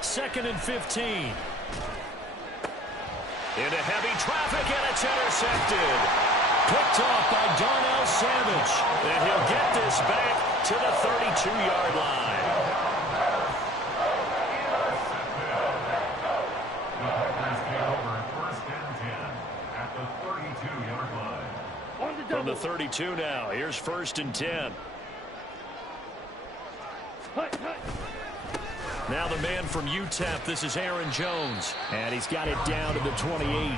2nd and 15. Into heavy traffic, and it's intercepted. Picked off by Darnell Savage. And he'll get this back to the 32-yard line. From the 32 now, here's 1st and 10. Now the man from UTEP, this is Aaron Jones. And he's got it down to the 28.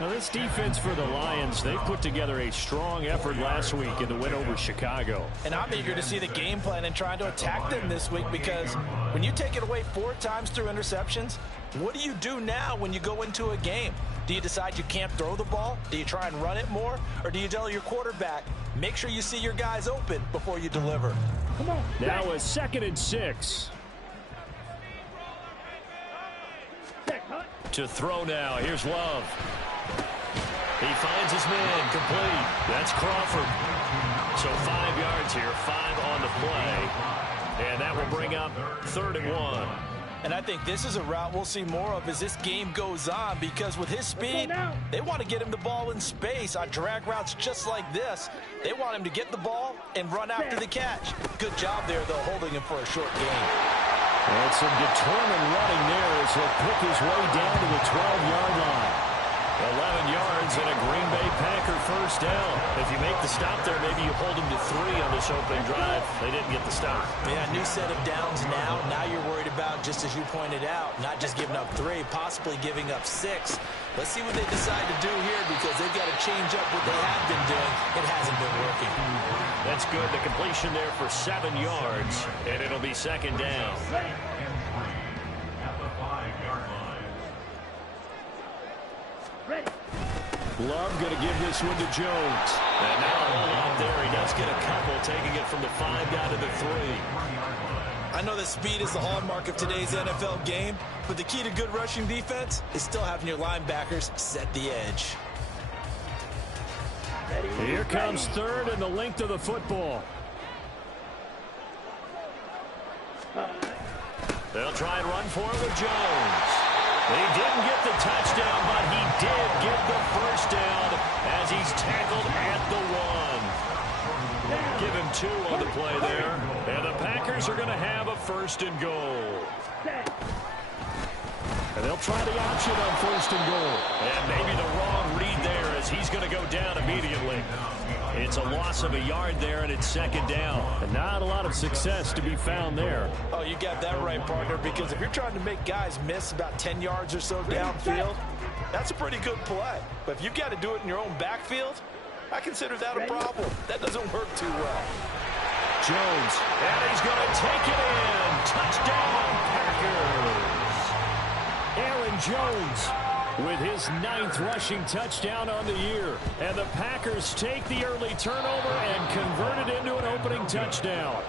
Now this defense for the Lions, they put together a strong effort last week in the win over Chicago. And I'm eager to see the game plan and trying to attack them this week, because when you take it away 4 times through interceptions, what do you do now when you go into a game? Do you decide you can't throw the ball? Do you try and run it more? Or do you tell your quarterback, make sure you see your guys open before you deliver? Come on. Now a 2nd and 6. To throw now. Here's Love. He finds his man complete. That's Crawford. So 5 yards here, 5 on the play. And that will bring up 3rd and 1. And I think this is a route we'll see more of as this game goes on, because with his speed, they want to get him the ball in space on drag routes just like this. They want him to get the ball and run after the catch. Good job there, though, holding him for a short game. And some determined running there as he'll pick his way down to the 12-yard line. 11 yards and a Green Bay Packer 1st down. If you make the stop there, maybe you hold them to 3 on this opening drive. They didn't get the stop. Yeah, new set of downs now. Now you're worried about, just as you pointed out, not just giving up 3, possibly giving up 6. Let's see what they decide to do here, because they've got to change up what they have been doing. It hasn't been working. That's good. The completion there for 7 yards, and it'll be 2nd down. Love going to give this one to Jones. And now a whole lot there. He does get a couple, taking it from the 5 down to the 3. I know that speed is the hallmark of today's NFL game, but the key to good rushing defense is still having your linebackers set the edge. Here comes 3rd and the length of the football. They'll try and run for it with Jones. He didn't get the touchdown, but he did get the 1st down as he's tackled at the 1. Give him 2 on the play there. And the Packers are going to have a 1st and goal. And they'll try the option on 1st and goal. And maybe the wrong read there, as he's going to go down immediately. It's a loss of a yard there, and it's 2nd down. And not a lot of success to be found there. Oh, you got that right, partner, because if you're trying to make guys miss about 10 yards or so downfield, that's a pretty good play. But if you've got to do it in your own backfield, I consider that a problem. That doesn't work too well. Jones, and he's going to take it in. Touchdown, Packers. Aaron Jones with his 9th rushing touchdown on the year. And the Packers take the early turnover and convert it into an opening touchdown.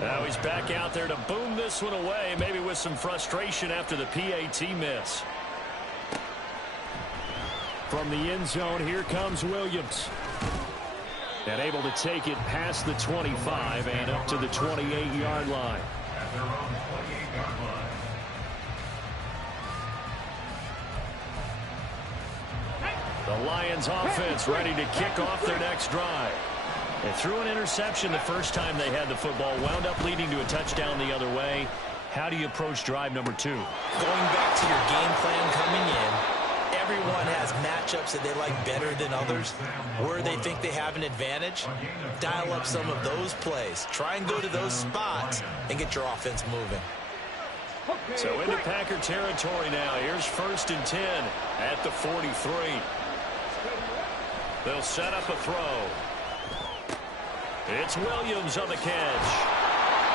Now he's back out there to boom this one away, maybe with some frustration after the PAT miss. From the end zone, here comes Williams. And able to take it past the 25 and up to the 28-yard line. The Lions offense ready to kick off their next drive. They threw an interception the first time they had the football, wound up leading to a touchdown the other way. How do you approach drive number 2? Going back to your game plan coming in, everyone has matchups that they like better than others, where they think they have an advantage. Dial up some of those plays. Try and go to those spots and get your offense moving. So into Packer territory now. Here's 1st and 10 at the 43. They'll set up a throw. It's Williams on the catch.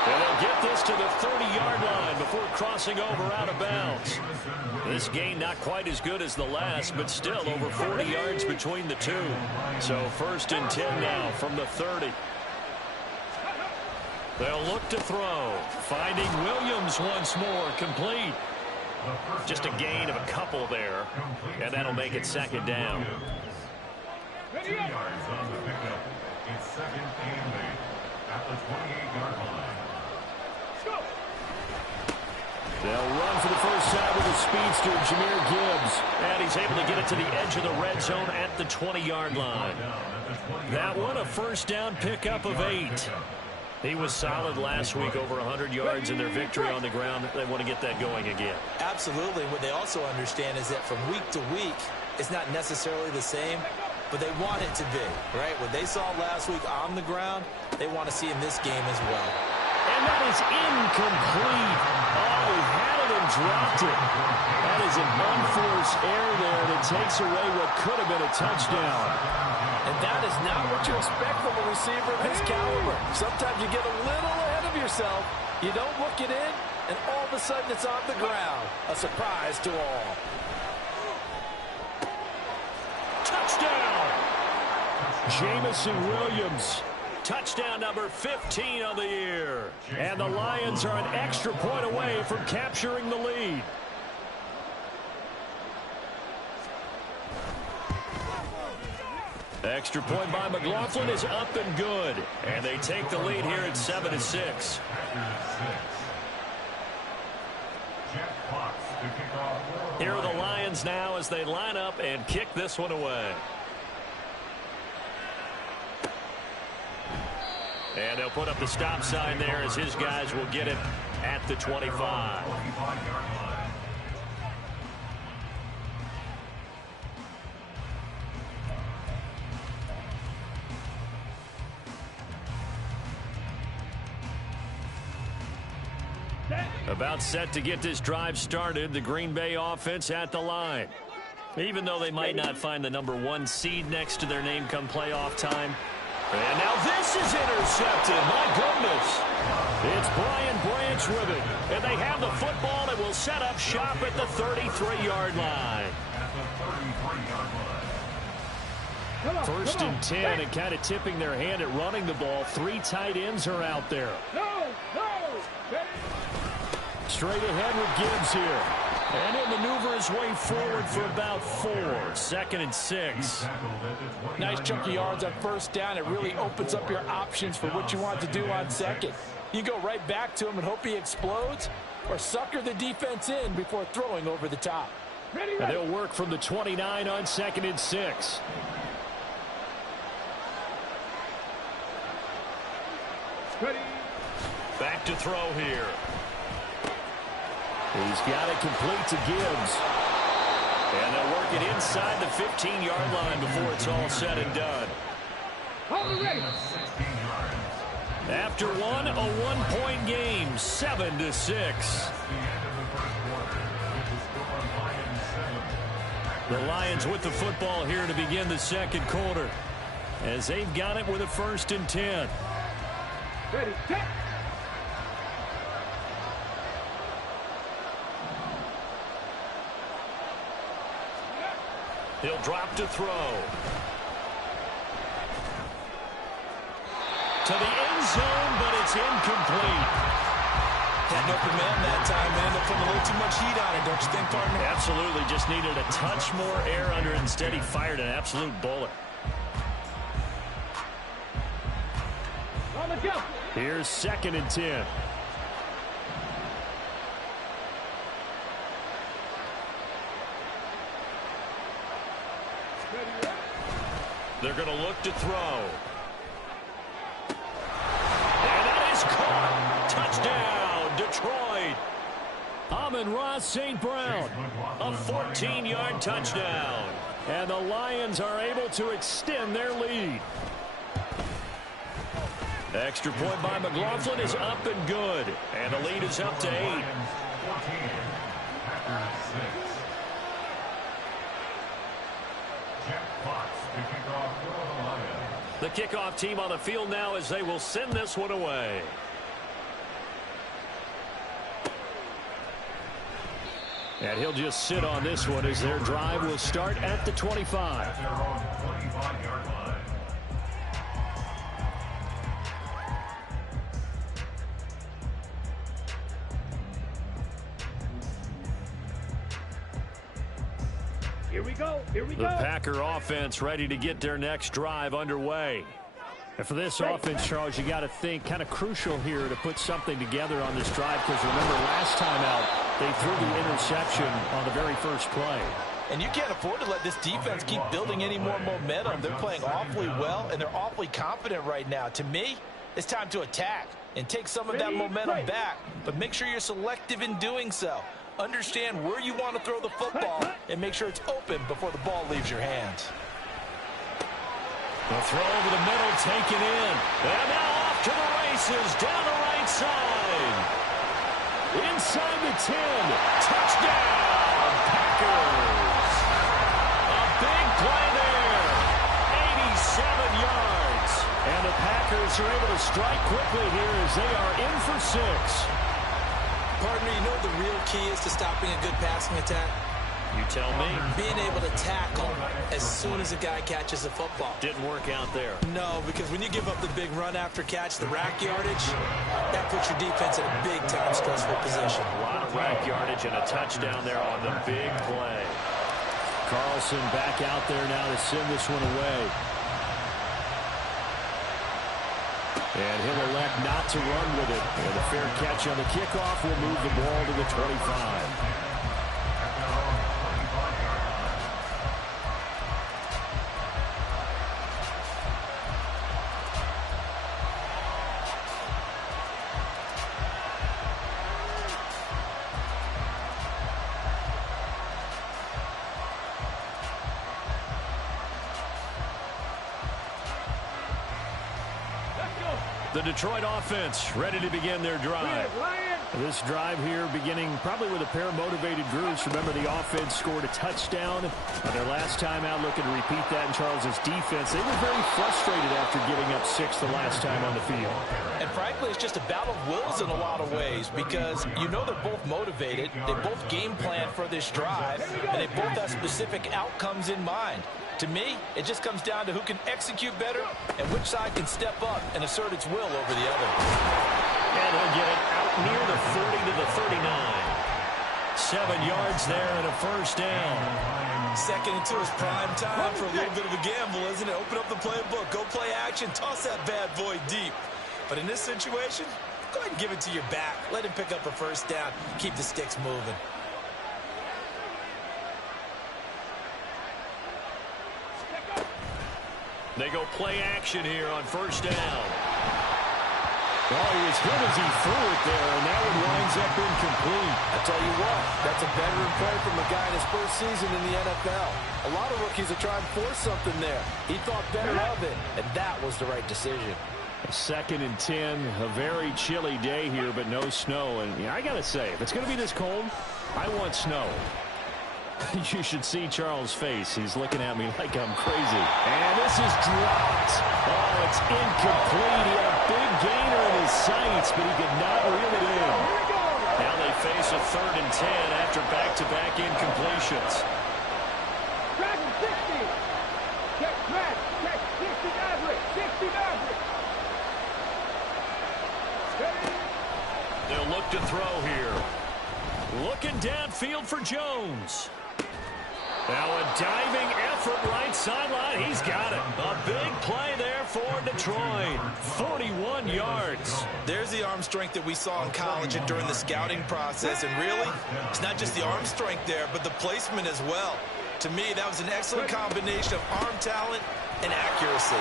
And they'll get this to the 30-yard line before crossing over out of bounds. This gain not quite as good as the last, but still over 40 yards between the two. So 1st and 10 now from the 30. They'll look to throw. Finding Williams once more, complete. Just a gain of a couple there, and that'll make it 2nd down. It's second and 8 at the 28-yard line. They'll run for the first time with the speedster, Jahmyr Gibbs. And he's able to get it to the edge of the red zone at the 20-yard line. That one, a first down pickup of 8. He was solid last week, over 100 yards in their victory on the ground. They want to get that going again. Absolutely. What they also understand is that from week to week, it's not necessarily the same, but they want it to be, right? What they saw last week on the ground, they want to see in this game as well. And that is incomplete. Oh, he had it and dropped it. That is an unforced error there that takes away what could have been a touchdown. And that is not what you expect from a receiver of his caliber. Sometimes you get a little ahead of yourself. You don't look it in, and all of a sudden it's on the ground. A surprise to all. Touchdown! Jamison Williams. Touchdown number 15 on the year. And the Lions are an extra point away from capturing the lead. Extra point by McLaughlin is up and good. And they take the lead here at 7-6. Here are the Lions now as they line up and kick this one away. And they'll put up the stop sign there as his guys will get it at the 25. About set to get this drive started, the Green Bay offense at the line. Even though they might not find the #1 seed next to their name come playoff time. And now this is intercepted. My goodness. It's Brian Branch with it. And they have the football and will set up shop at the 33-yard line. First and 10 and kind of tipping their hand at running the ball. 3 tight ends are out there. Straight ahead with Gibbs here. And he'll maneuver his way forward for about 4. 2nd and 6. Nice chunk of yards on first down. It really opens up your options for what you want to do on second. You go right back to him and hope he explodes, or sucker the defense in before throwing over the top. And they'll work from the 29 on 2nd and 6. Back to throw here. He's got it complete to Gibbs. And they'll work it inside the 15-yard line before it's all said and done. After one, a 1-point game, 7-6. The Lions with the football here to begin the second quarter, as they've got it with a 1st and 10. Ready, set. He'll drop to throw. To the end zone, but it's incomplete. Had no command that time, man. They're putting a little too much heat on it, don't you think, partner? Absolutely. Just needed a touch more air under it. Instead, he fired an absolute bullet. On the jump. Here's 2nd and 10. They're going to look to throw. And that is caught. Touchdown, Detroit. Amon-Ra St. Brown, a 14-yard touchdown. And the Lions are able to extend their lead. Extra point by McLaughlin is up and good. And the lead is up to 8. The kickoff team on the field now as they will send this one away. And he'll just sit on this one as their drive will start at the 25. Here we go. Here we The go. Packer offense ready to get their next drive underway. And for this offense, Charles, you got to think kind of crucial here to put something together on this drive, because remember last time out they threw the interception on the very first play. And you can't afford to let this defense keep building any more momentum. They're playing awfully well, and they're awfully confident right now. To me, it's time to attack and take some of that momentum back, but make sure you're selective in doing so. Understand where you want to throw the football and make sure it's open before the ball leaves your hands. The throw over the middle, taken in. And now off to the races, down the right side. Inside the 10. Touchdown, Packers. A big play there. 87 yards. And the Packers are able to strike quickly here as they are in for 6. Partner, you know what the real key is to stopping a good passing attack? You tell me. Being able to tackle as soon as a guy catches the football. Didn't work out there. No, because when you give up the big run after catch, the rack yardage, that puts your defense in a big-time stressful position. A lot of rack yardage and a touchdown there on the big play. Carlson back out there now to send this one away. And he'll elect not to run with it. And a fair catch on the kickoff will move the ball to the 25. The Detroit offense ready to begin their drive. This drive here beginning probably with a pair of motivated groups. Remember, the offense scored a touchdown on their last time out, looking to repeat that in Charles's defense. They were very frustrated after giving up 6 the last time on the field. And frankly, it's just a battle of wills in a lot of ways, because you know they're both motivated, they both game plan for this drive, and they both have specific outcomes in mind. To me, it just comes down to who can execute better and which side can step up and assert its will over the other. And he'll get it out near the 40 to the 39. 7 yards there and a first down. Second and 2 is prime time for a little bit of a gamble, isn't it? Open up the playbook, go play action, toss that bad boy deep. But in this situation, go ahead and give it to your back. Let him pick up a first down. Keep the sticks moving. They go play action here on first down. Oh, he was hit as he threw it there, and that one winds up incomplete. I tell you what, that's a veteran play from a guy in his first season in the NFL. A lot of rookies are trying to force something there. He thought better of it, and that was the right decision. 2nd and 10, a very chilly day here, but no snow. And I got to say, if it's going to be this cold, I want snow. You should see Charles' face. He's looking at me like I'm crazy. And this is dropped. Oh, it's incomplete. He had a big gainer in his sights, but he could not reel it in. Now they face a 3rd and 10 after back-to-back incompletions. Track 60. Check track. Check 60 average. 60 average. They'll look to throw here. Looking downfield for Jones. Now a diving effort right sideline. He's got it. A big play there for Detroit. 41 yards. There's the arm strength that we saw in college and during the scouting process. And really, it's not just the arm strength there, but the placement as well. To me, that was an excellent combination of arm talent and accuracy.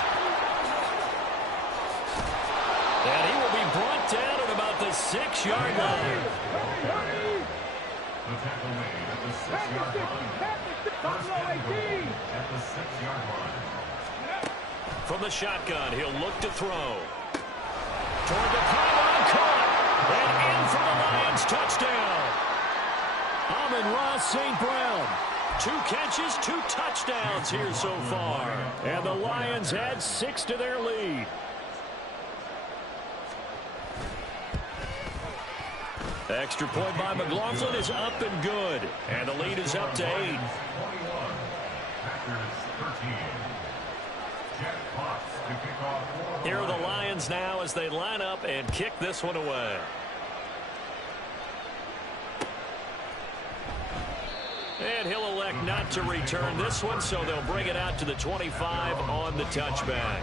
And he will be brought down at about the 6-yard line. The tackle made at the 6-yard line. First and 9 at the 6-yard line. From the shotgun, he'll look to throw. Toward the pylon, caught. And in for the Lions, touchdown. Amon-Ra St. Brown. 2 catches, 2 touchdowns here so far. And the Lions add 6 to their lead. Extra point by McLaughlin is up and good. And the lead is up to 8. 21. Packers 13. Jack Potts to kick off. Here are the Lions now as they line up and kick this one away. And he'll elect not to return this one, so they'll bring it out to the 25 on the touchback.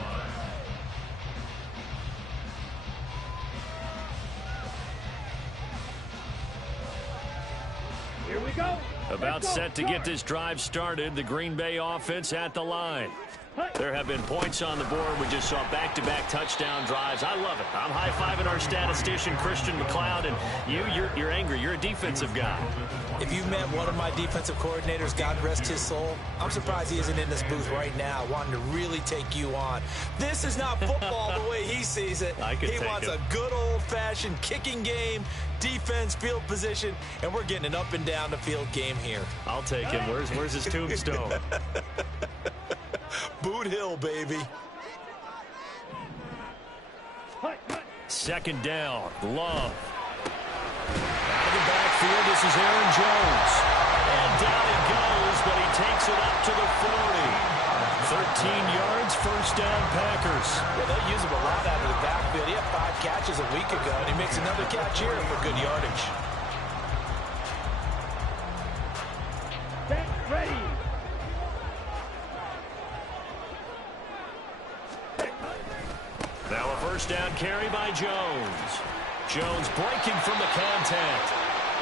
About set to get this drive started. The Green Bay offense at the line. There have been points on the board. We just saw back-to-back touchdown drives. I love it. I'm high-fiving our statistician, Christian McLeod, and you're angry. You're a defensive guy. If you've met one of my defensive coordinators, God rest his soul, I'm surprised he isn't in this booth right now wanting to really take you on. This is not football the way he sees it. He wants a good old-fashioned kicking game, defense, field position, and we're getting an up-and-down-the-field game here. I'll take him. Where's his tombstone? Boot Hill, baby. Second down. Love. Out of the backfield, this is Aaron Jones. And down he goes, but he takes it up to the 40. 13 yards, first down, Packers. Well, they use him a lot out of the backfield. He had 5 catches a week ago, and he makes another catch here for good yardage. Set, ready. Now a first down carry by Jones. Jones breaking from the contact.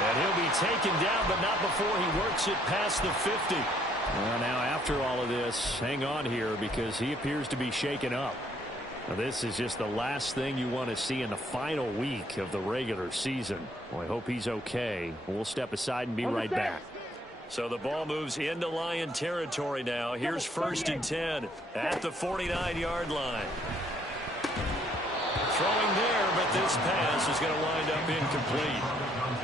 And he'll be taken down, but not before he works it past the 50. Well, now after all of this, hang on here because he appears to be shaken up. Now, this is just the last thing you want to see in the final week of the regular season. Well, I hope he's okay. We'll step aside and be right back. So the ball moves into Lion territory now. Here's first and 10 at the 49-yard line. Throwing there, but this pass is going to wind up incomplete.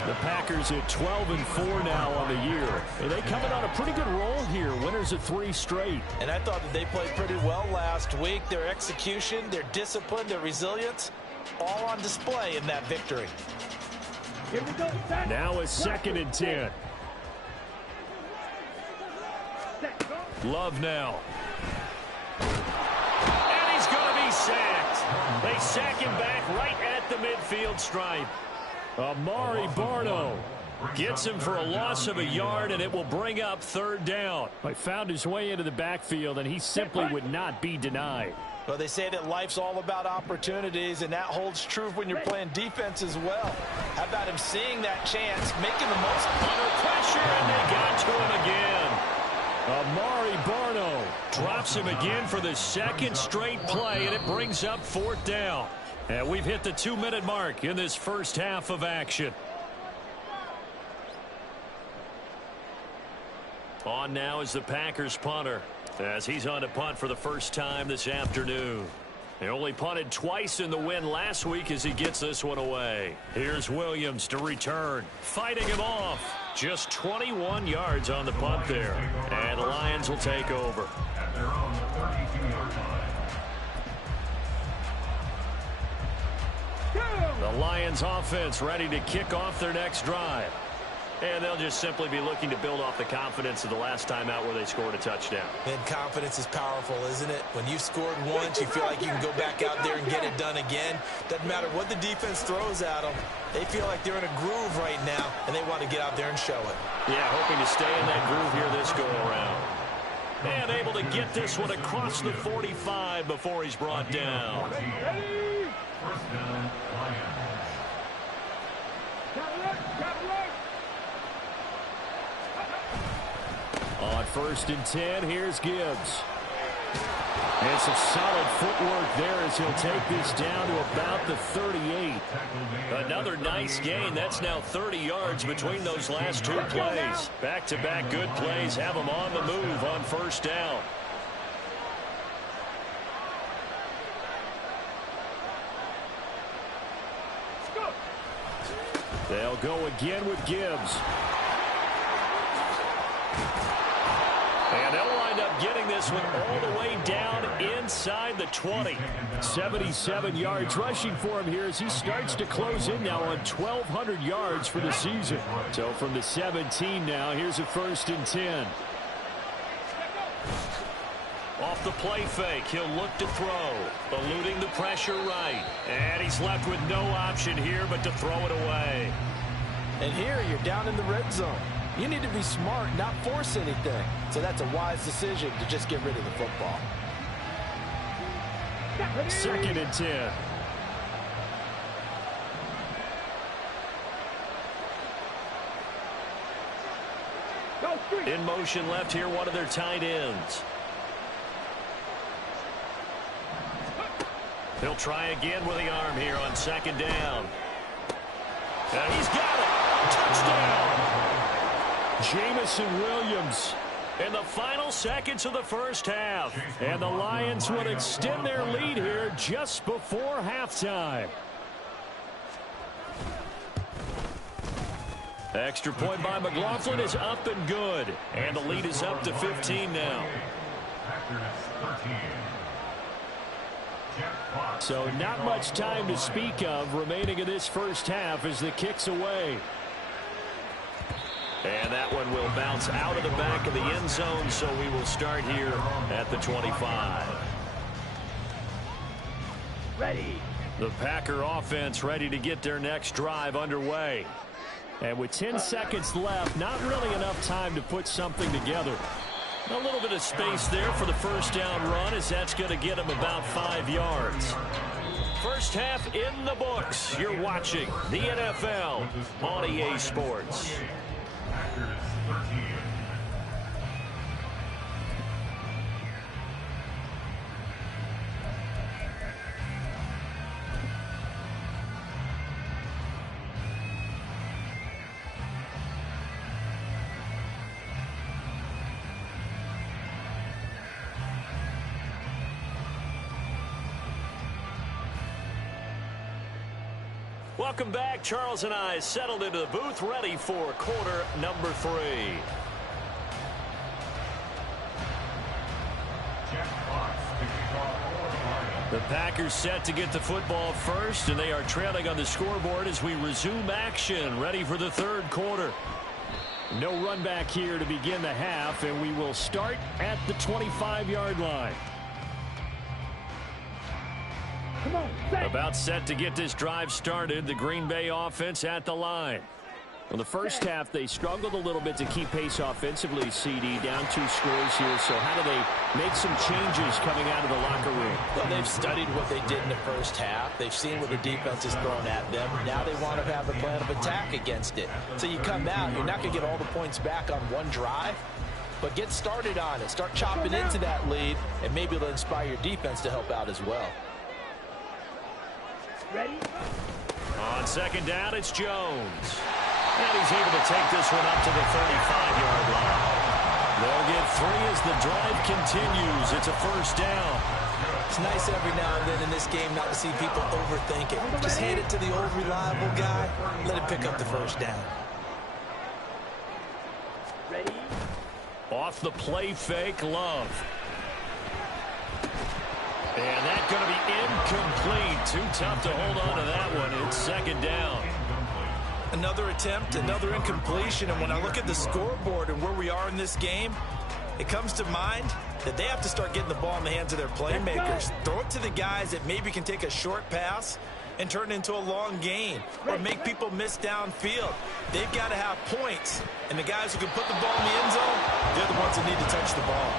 The Packers at 12-4 now on the year. And they coming on a pretty good roll here. Winners of 3 straight. And I thought that they played pretty well last week. Their execution, their discipline, their resilience, all on display in that victory. Here we go. Set. Now a second and 10. Set, go. Love now. And he's going to be sacked. They sack him back right at the midfield stripe. Amari Barno gets him for a loss of a yard, and it will bring up third down. He found his way into the backfield, and he simply would not be denied. Well, they say that life's all about opportunities, and that holds true when you're playing defense as well. How about him seeing that chance, making the most under pressure, and they got to him again. Amari Barno drops him again for the second straight play, and it brings up fourth down. And we've hit the 2-minute mark in this first half of action. On now is the Packers punter, as he's on to punt for the first time this afternoon. They only punted twice in the win last week as he gets this one away. Here's Williams to return, fighting him off. Just 21 yards on the punt there. And the Lions will take over. At their own 32-yard line. The Lions offense ready to kick off their next drive. And they'll just simply be looking to build off the confidence of the last time out where they scored a touchdown. And confidence is powerful, isn't it? When you've scored once, you feel like you can go back out there and get it done again. Doesn't matter what the defense throws at them. They feel like they're in a groove right now, and they want to get out there and show it. Yeah, hoping to stay in that groove here this go-around. And able to get this one across the 45 before he's brought down. First down, Lions. On first and 10, here's Gibbs. And some solid footwork there as he'll take this down to about the 38. Another nice gain. That's now 30 yards between those last 2 plays. Back-to-back good plays have them on the move on first down. They'll go again with Gibbs. And they'll wind up getting this one all the way down inside the 20. 77 yards rushing for him here as he starts to close in now on 1,200 yards for the season. So from the 17 now, here's a first and 10. Off the play fake, he'll look to throw, eluding the pressure right. And he's left with no option here but to throw it away. And here you're down in the red zone. You need to be smart, not force anything. So that's a wise decision to just get rid of the football. Second and 10. In motion left here, one of their tight ends. He'll try again with the arm here on second down. And he's got it. Touchdown. Jamison Williams in the final seconds of the first half. And the Lions would extend their lead here just before halftime. Extra point by McLaughlin is up and good. And the lead is up to 15 now. So not much time to speak of remaining in this first half as the kick's away. And that one will bounce out of the back of the end zone, so we will start here at the 25. Ready. The Packer offense ready to get their next drive underway. And with 10 seconds left, not really enough time to put something together. A little bit of space there for the first down run, as that's going to get him about 5 yards. First half in the books. You're watching the NFL on EA Sports. Welcome back. Charles and I settled into the booth, ready for quarter number 3. The Packers set to get the football first, and they are trailing on the scoreboard as we resume action, ready for the third quarter. No run back here to begin the half, and we will start at the 25-yard line. Come on, set. About set to get this drive started, the Green Bay offense at the line. Well, the first half, they struggled a little bit to keep pace offensively, CD, down 2 scores here. So how do they make some changes coming out of the locker room? Well, they've studied what they did in the first half. They've seen what the defense has thrown at them. Now they want to have a plan of attack against it. So you come out, you're not going to get all the points back on one drive, but get started on it. Start chopping into that lead, and maybe it'll inspire your defense to help out as well. Ready. On second down, it's Jones. And he's able to take this one up to the 35-yard line. They'll get 3 as the drive continues. It's a first down. It's nice every now and then in this game not to see people overthink it. Just hand it to the old reliable guy. Let him pick up the first down. Ready. Off the play fake, Love. And that's going to be incomplete. Too tough to hold on to that one. It's second down. Another attempt, another incompletion. And when I look at the scoreboard and where we are in this game, it comes to mind that they have to start getting the ball in the hands of their playmakers. Throw it to the guys that maybe can take a short pass and turn it into a long gain or make people miss downfield. They've got to have points. And the guys who can put the ball in the end zone, they're the ones that need to touch the ball.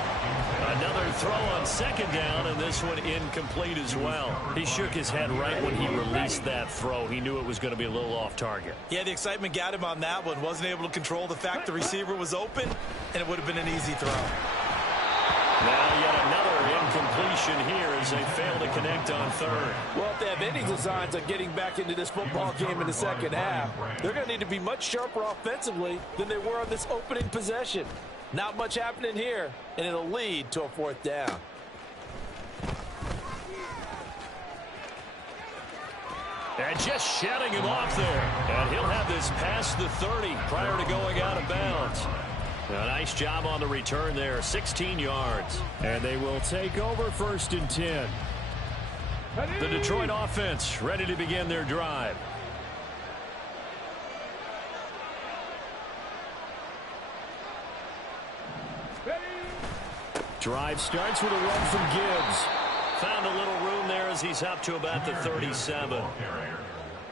Another throw on second down, and this one incomplete as well. He shook his head right when he released that throw. He knew it was going to be a little off target. Yeah, the excitement got him on that one. Wasn't able to control the fact the receiver was open, and it would have been an easy throw. Now yet another incompletion here as they fail to connect on third. Well, if they have any designs on getting back into this football game in the second half, they're going to need to be much sharper offensively than they were on this opening possession. Not much happening here, and it'll lead to a fourth down. And just shutting him off there. And he'll have this past the 30 prior to going out of bounds. A nice job on the return there, 16 yards. And they will take over first and 10. The Detroit offense ready to begin their drive. Drive starts with a run from Gibbs. Found a little room there as he's up to about the 37.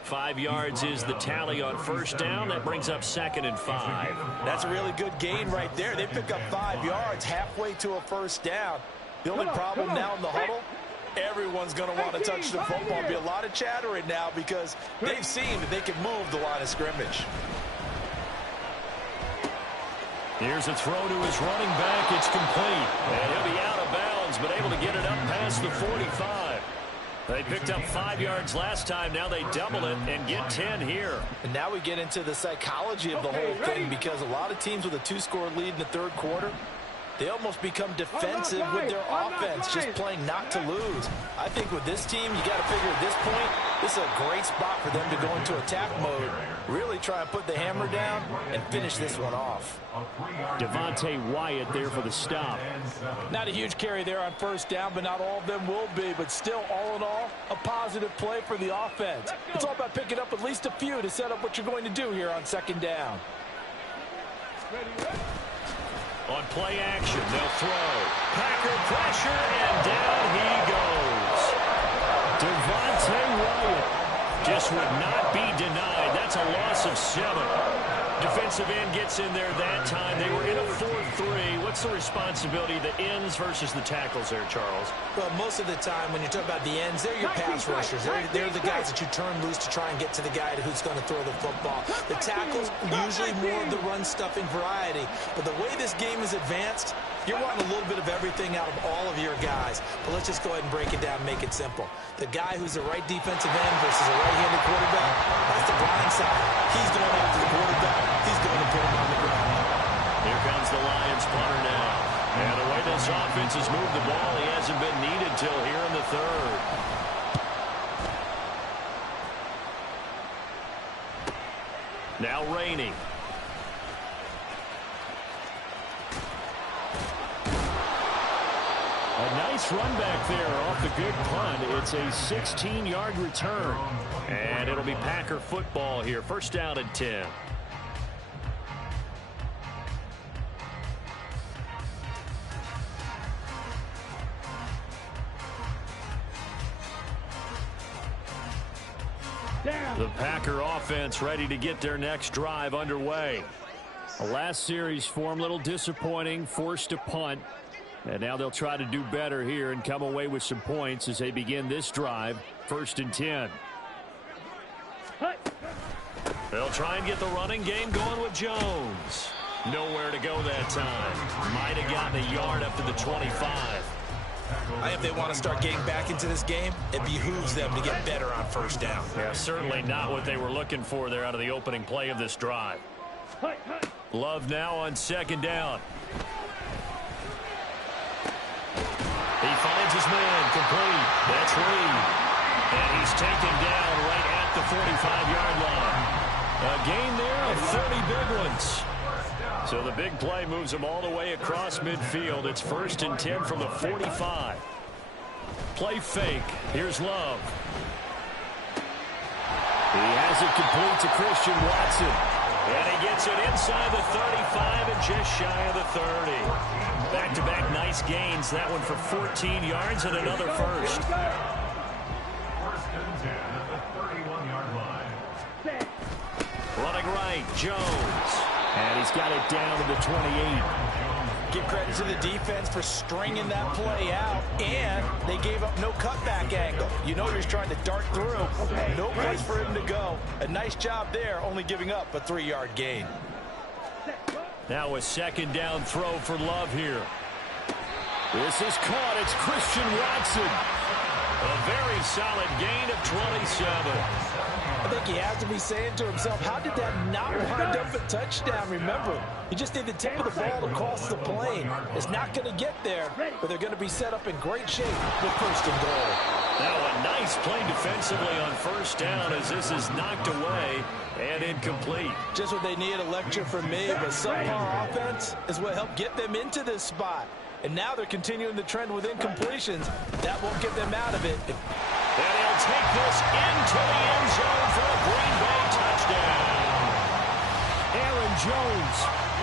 5 yards is the tally on first down. That brings up second and 5. That's a really good gain right there. They pick up 5 yards halfway to a first down. The only problem now in the huddle, everyone's going to want to touch the football. There'll be a lot of chattering now because they've seen that they can move the line of scrimmage. Here's a throw to his running back. It's complete. And he'll be out of bounds, but able to get it up past the 45. They picked up 5 yards last time. Now they double it and get 10 here. And now we get into the psychology of the whole thing, because a lot of teams with a 2-score lead in the third quarter, they almost become defensive with their offense, just playing not to lose. I think with this team, you got to figure at this point, this is a great spot for them to go into attack mode, really try and put the hammer down and finish this one off. Devontae Wyatt there for the stop. Not a huge carry there on first down, but not all of them will be. But still, all in all, a positive play for the offense. It's all about picking up at least a few to set up what you're going to do here on second down. On play action, they'll throw. Packer pressure, and down he goes. Devontae Wyatt just would not be denied. That's a loss of 7. Defensive end gets in there that time. They were in a 4-3. What's the responsibility of the ends versus the tackles there, Charles? Well, most of the time when you talk about the ends, they're your pass rushers. They're the guys that you turn loose to try and get to the guy who's going to throw the football. The tackles, usually more of the run-stuffing variety. But the way this game is advanced, you're wanting a little bit of everything out of all of your guys. But let's just go ahead and break it down and make it simple. The guy who's the right defensive end versus a right-handed quarterback, that's the blind side. He's going after the quarterback. He's going to put him on the ground. Here comes the Lions punter now. And the way this offense has moved the ball, he hasn't been needed till here in the third. Now Rainey. A nice run back there off the good punt. It's a 16-yard return. And it'll be Packer football here. First down and 10. The Packer offense ready to get their next drive underway. The last series form a little disappointing, forced to punt. And now they'll try to do better here and come away with some points as they begin this drive. First and 10. They'll try and get the running game going with Jones. Nowhere to go that time. Might have gotten a yard up to the 25. I think if they want to start getting back into this game, it behooves them to get better on first down. Yeah, certainly not what they were looking for there out of the opening play of this drive. Love now on second down. He finds his man complete. That's Reed. And he's taken down right at the 45-yard line. A gain there of 30 big ones. So the big play moves them all the way across midfield. It's first and 10 from the 45. Play fake. Here's Love. He has it complete to Christian Watson. And he gets it inside the 35 and just shy of the 30. Back-to-back nice gains. That one for 14 yards and another first. First and 10 at the 31-yard line. Running right, Jones. And he's got it down to the 28. Give credit to the defense for stringing that play out, and they gave up no cutback angle. You know he's trying to dart through. No place for him to go. A nice job there, only giving up a 3-yard gain. Now a second down throw for Love here. This is caught. It's Christian Watson. A very solid gain of 27. I think he has to be saying to himself, how did that not wind up a touchdown? Remember, you just need the tip of the ball to cross the plane. It's not going to get there, but they're going to be set up in great shape with first and goal. Now a nice play defensively on first down as this is knocked away and incomplete. Just what they need, a lecture from me, but subpar offense is what helped get them into this spot. And now they're continuing the trend with incompletions. That won't get them out of it. And he'll take this into the end zone for a Green Bay touchdown. Aaron Jones,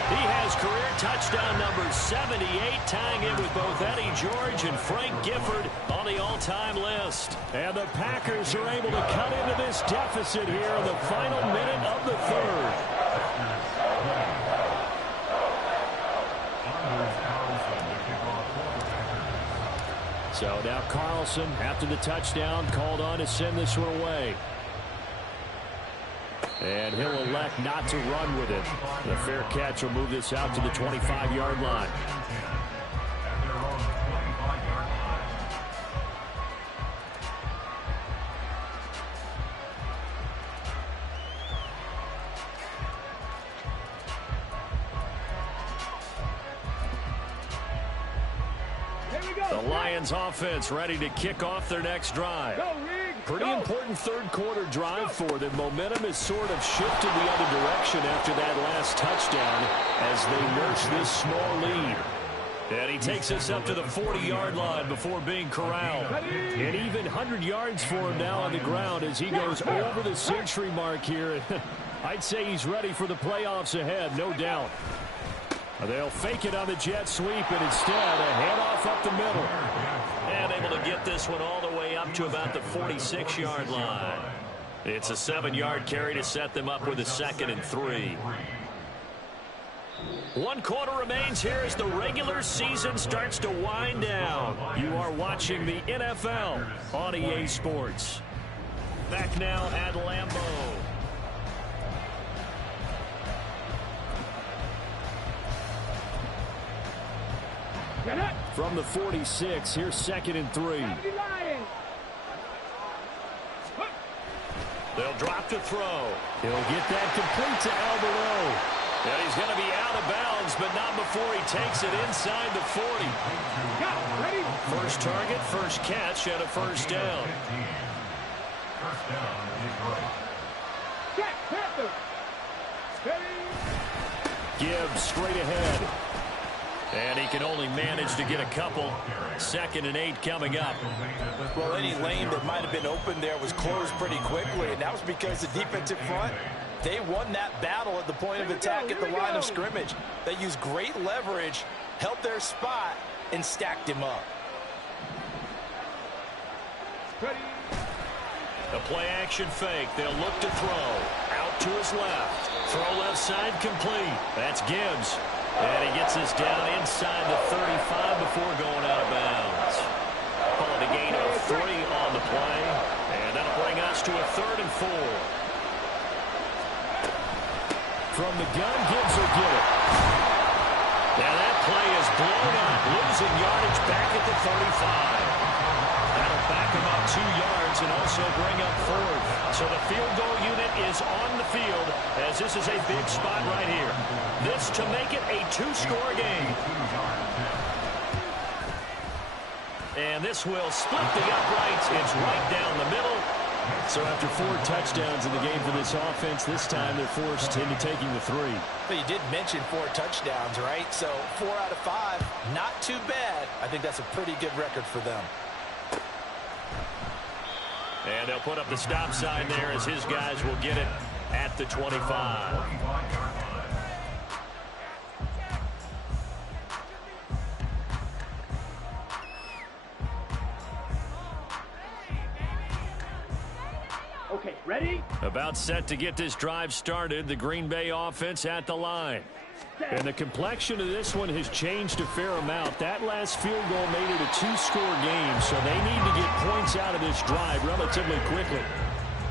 he has career touchdown number 78, tying it with both Eddie George and Frank Gifford on the all-time list. And the Packers are able to cut into this deficit here in the final minute of the third. So now Carlson, after the touchdown, called on to send this one away. And he'll elect not to run with it. The fair catch will move this out to the 25-yard line. The Lions offense ready to kick off their next drive. Pretty important third quarter drive for them. Momentum has sort of shifted the other direction after that last touchdown as they nurse this small lead. And he takes us up to the 40-yard line before being corralled. And even 100 yards for him now on the ground as he goes over the century mark here. I'd say he's ready for the playoffs ahead, no doubt. They'll fake it on the jet sweep, and instead a handoff up the middle. And able to get this one all the way up to about the 46-yard line. It's a 7-yard carry to set them up with a 2nd and 3. 1 quarter remains here as the regular season starts to wind down. You are watching the NFL on EA Sports. Back now at Lambeau. From the 46, here's 2nd and 3. They'll drop to throw. He'll get that complete to Alvaro. And he's going to be out of bounds, but not before he takes it inside the 40. First target, first catch, and a first down. Gibbs straight ahead. And he can only manage to get a couple. 2nd and 8 coming up. Well, any lane that might have been open there was closed pretty quickly, and that was because the defensive front, they won that battle at the point of attack at the line of scrimmage. They used great leverage, held their spot, and stacked him up. The play-action fake. They'll look to throw. Out to his left. Throw left side complete. That's Gibbs. And he gets this down inside the 35 before going out of bounds. Calling a gain of 3 on the play. And that'll bring us to a 3rd and 4. From the gun, Gibbs will get it. Now that play is blown up, losing yardage back at the 35. That'll back him up 2 yards and also bring up 4th. So the field goal unit is on the field as this is a big spot right here. This to make it a 2-score game. And this will split the uprights. It's right down the middle. So after 4 touchdowns in the game for this offense, this time they're forced into taking the 3. But you did mention 4 touchdowns, right? So 4 out of 5, not too bad. I think that's a pretty good record for them. And they'll put up the stop sign there as his guys will get it at the 25. Okay, ready? About set to get this drive started, the Green Bay offense at the line. And the complexion of this one has changed a fair amount. That last field goal made it a 2-score game, so they need to get points out of this drive relatively quickly.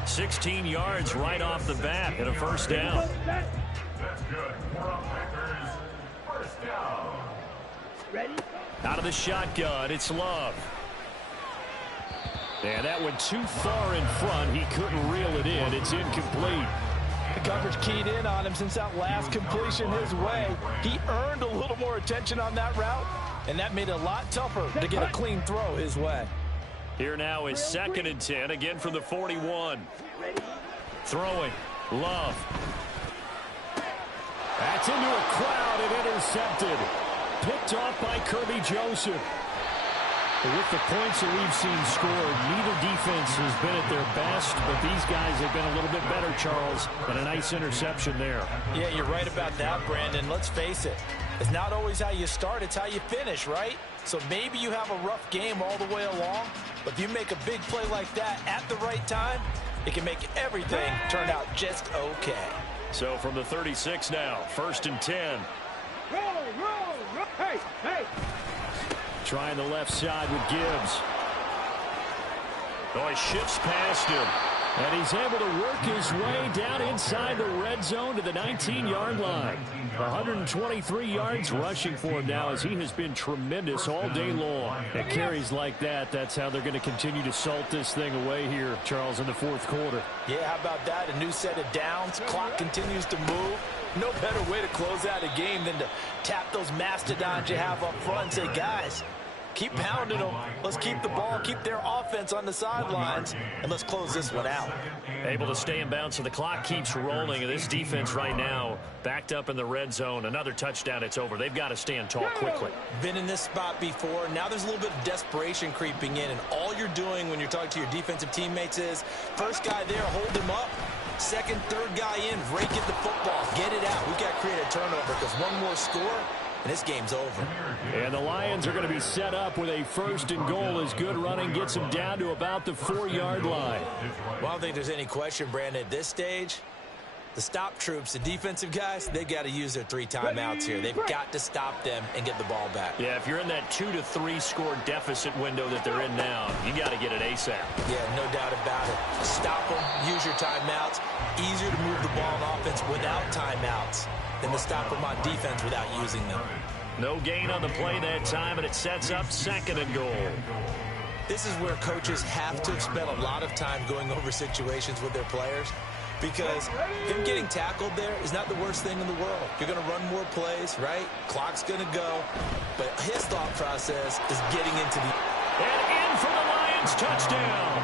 16 yards right off the bat and a first down. That's good. First down. Ready? Out of the shotgun, it's Love. And that went too far in front. He couldn't reel it in. It's incomplete. The coverage keyed in on him since that last completion his way. He earned a little more attention on that route, and that made it a lot tougher to get a clean throw his way. Here now is 2nd and 10, again from the 41. Throwing, Love. That's into a crowd and intercepted. Picked off by Kirby Joseph. With the points that we've seen scored, neither defense has been at their best, but these guys have been a little bit better, Charles, and a nice interception there. Yeah, you're right about that, Brandon. Let's face it. It's not always how you start, it's how you finish, right? So maybe you have a rough game all the way along, but if you make a big play like that at the right time, it can make everything turn out just okay. So from the 36 now, 1st and 10. Roll. Hey. Trying the left side with Gibbs. Oh, he shifts past him. And he's able to work his way down inside the red zone to the 19-yard line. 123 yards rushing for him now as he has been tremendous all day long. At carries like that, that's how they're going to continue to salt this thing away here, Charles, in the fourth quarter. Yeah, how about that? A new set of downs. Clock continues to move. No better way to close out a game than to tap those mastodons you have up front and say, guys, keep pounding them. Let's keep the ball, keep their offense on the sidelines, and let's close this one out. Able to stay in bounds, so the clock keeps rolling. And this defense right now backed up in the red zone. Another touchdown, it's over. They've got to stand tall quickly. Been in this spot before. Now there's a little bit of desperation creeping in, and all you're doing when you're talking to your defensive teammates is, first guy there, hold him up. Second, third guy in, rake at the football. Get it out. We've got to create a turnover because one more score, and this game's over. And the Lions are going to be set up with a first and goal as good running gets them down to about the 4-yard line. Well, I don't think there's any question, Brandon, at this stage. The stop troops, the defensive guys, they've got to use their 3 timeouts here. They've got to stop them and get the ball back. Yeah, if you're in that 2 to 3 score deficit window that they're in now, you got to get it ASAP. Yeah, no doubt about it. Stop them, use your timeouts. Easier to move the ball on offense without timeouts than to stop them on defense without using them. No gain on the play that time, and it sets up second and goal. This is where coaches have to have spent a lot of time going over situations with their players, because him getting tackled there is not the worst thing in the world. You're going to run more plays, right? Clock's going to go. But his thought process is getting into the... And in for the Lions, touchdown.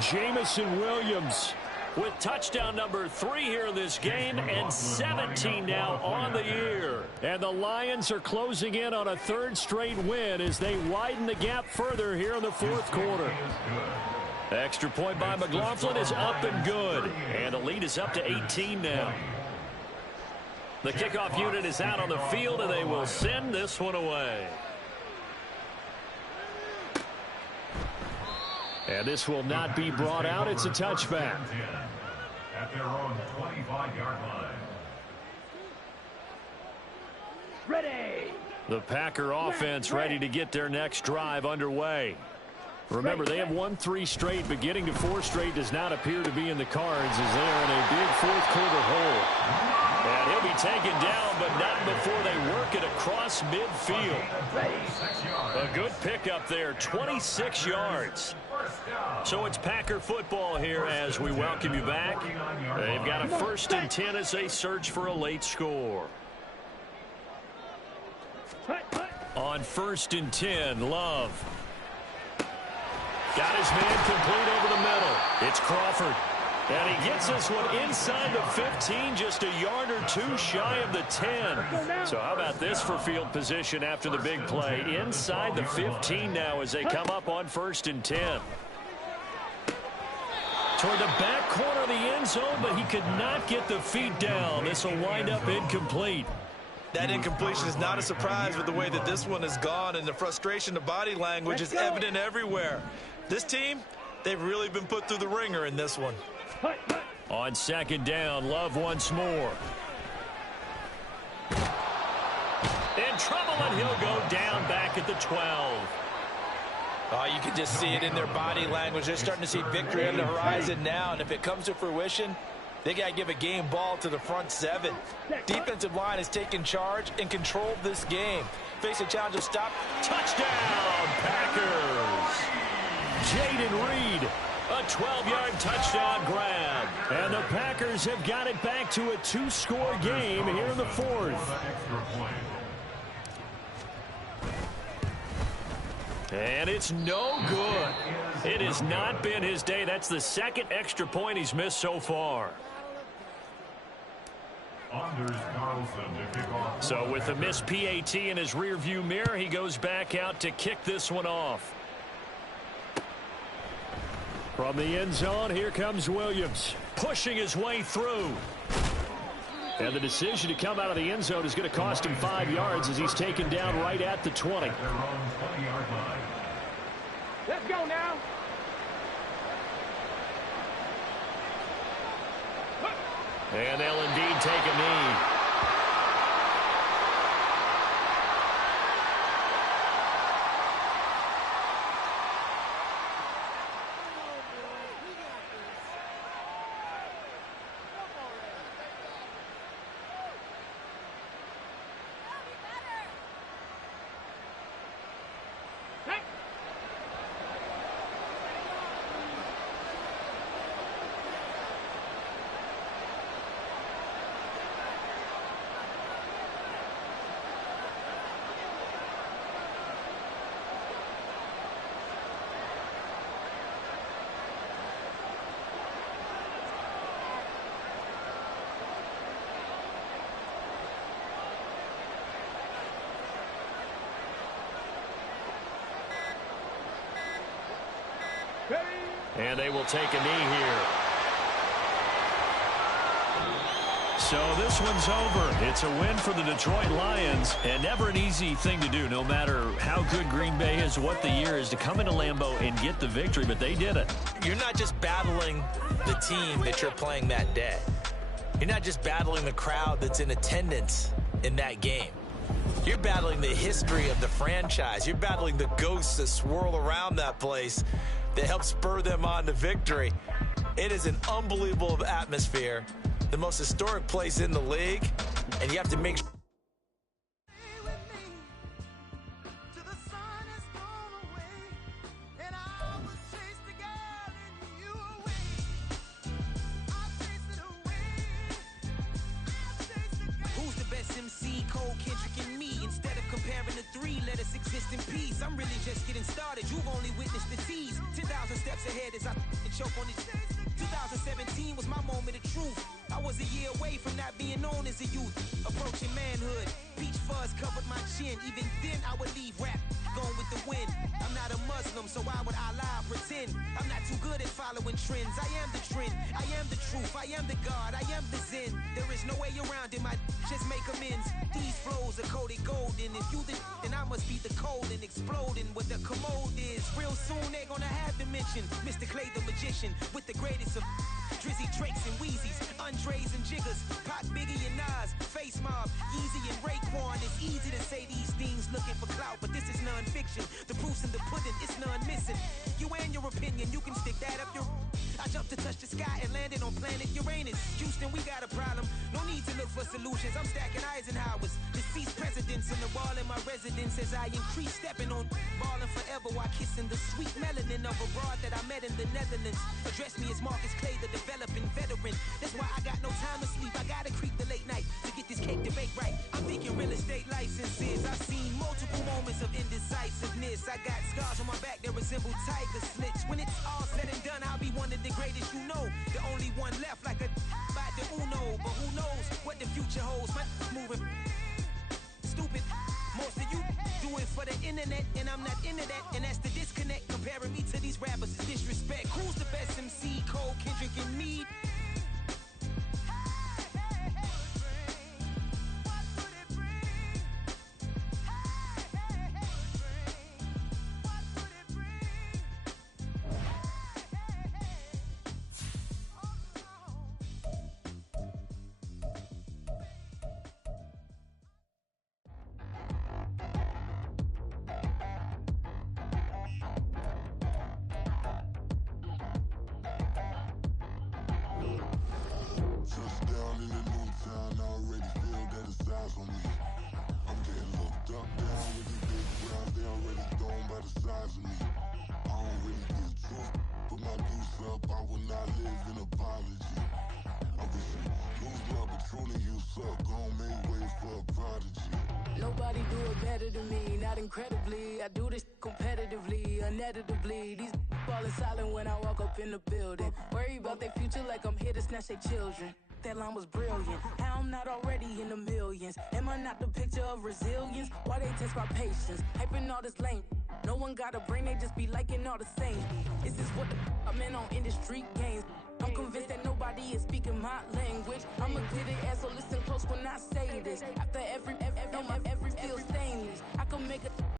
Jamison Williams with touchdown number 3 here in this game, and 17 now on the year. And the Lions are closing in on a 3rd straight win as they widen the gap further here in the fourth quarter. Extra point by McLaughlin is up and good. And the lead is up to 18 now. The kickoff unit is out on the field, and they will send this one away. And this will not be brought out. It's a touchback. At their own 25-yard line. Ready. The Packer offense ready to get their next drive underway. Remember, they have won 3 straight, but getting to 4 straight does not appear to be in the cards as they are in a big fourth quarter hole. And he'll be taken down, but not before they work it across midfield. A good pickup there, 26 yards. So it's Packer football here as we welcome you back. They've got a 1st and 10 as they search for a late score. On 1st and 10, Love. Got his man complete over the middle. It's Crawford. And he gets this one inside the 15, just a yard or 2 shy of the 10. So how about this for field position after the big play? Inside the 15 now as they come up on 1st and 10. Toward the back corner of the end zone, but he could not get the feet down. This will wind up incomplete. That incompletion is not a surprise with the way that this one has gone, and the frustration, the body language is evident everywhere. This team, they've really been put through the ringer in this one. On 2nd down, Love once more. In trouble, and he'll go down back at the 12. Oh, you can just see it in their body language. They're starting to see victory on the horizon now, and if it comes to fruition, they got to give a game ball to the front 7. Defensive line has taken charge and controlled this game. Face a challenge of stop. Touchdown, Packers. Jaden Reed, a 12-yard touchdown grab. And the Packers have got it back to a 2-score game here in the 4th. And it's no good. It has not been his day. That's the 2nd extra point he's missed so far. So with the missed PAT in his rearview mirror, he goes back out to kick this one off. From the end zone, here comes Williams, pushing his way through. And the decision to come out of the end zone is going to cost him 5 yards as he's taken down right at the 20. Let's go now. And they'll indeed take a knee. And they will take a knee here. So this one's over. It's a win for the Detroit Lions, and never an easy thing to do, no matter how good Green Bay is, what the year is, to come into Lambeau and get the victory, but they did it. You're not just battling the team that you're playing that day. You're not just battling the crowd that's in attendance in that game. You're battling the history of the franchise. You're battling the ghosts that swirl around that place that help spur them on to victory. It is an unbelievable atmosphere, the most historic place in the league, and you have to make sure. Let us exist in peace. I'm really just getting started. You've only witnessed the tease. 10,000 steps ahead as I choke on this. 2017 was my moment of truth. I was a year away from not being known as a youth. Approaching manhood. Peach fuzz covered my chin. Even then I would leave rap going with the wind. I'm not a Muslim, so why would I lie or pretend? I'm not too good at following trends. I am the trend. I am the truth. I am the God. I am the Zen. There is no way around it. Just make amends. These flows are coated golden. If you then I must be the cold and exploding. What the commode is. Real soon they're gonna have to mention Mr. Clay the magician with the greatest of Drizzy, Drakes, and Wheezies, Andres and Jiggers, Pac, Biggie, and Nas, Face Mob, Yeezy, and Raekwon. It's easy to say these things looking for clout, but this is non-fiction. The proof's in the pudding, it's none missing. You and your opinion, you can stick that up your... I jumped to touch the sky and landed on planet Uranus. Houston, we got a problem. No need to look for solutions. I'm stacking Eisenhowers. Deceased presidents in the wall in my residence as I increase stepping on balling forever while kissing the sweet melanin of a broad that I met in the Netherlands. Address me as Marcus Clay, the developing veteran. That's why I got no time to sleep. I gotta creep the late night to get this cake debate right. I'm thinking real estate licenses. I've seen multiple moments of indecisiveness. I got scars on my back that resemble tiger slits. When it's all said and done, I'll be one of the greatest you know. The only one left like a by the Uno. But who knows what the future holds? My moving stupid. Most of you do it for the internet, and I'm not into that. And that's the disconnect. Comparing me to these rappers is disrespect. Who's the best MC? Cole, Kendrick, and me? Nobody do it better than me, not incredibly. I do this competitively, uneditably. These falling silent when I walk up in the building. Worry about their future like I'm here to snatch their children. That line was brilliant. How I'm not already in the millions? Am I not the picture of resilience? Why they test my patience? Hyping all this lame. No one got a brain, they just be liking all the same. This is what the I'm in on industry games. I'm convinced that nobody is speaking my language. I'ma get it ass, so listen close when I say this. After every feel stainless. I can make a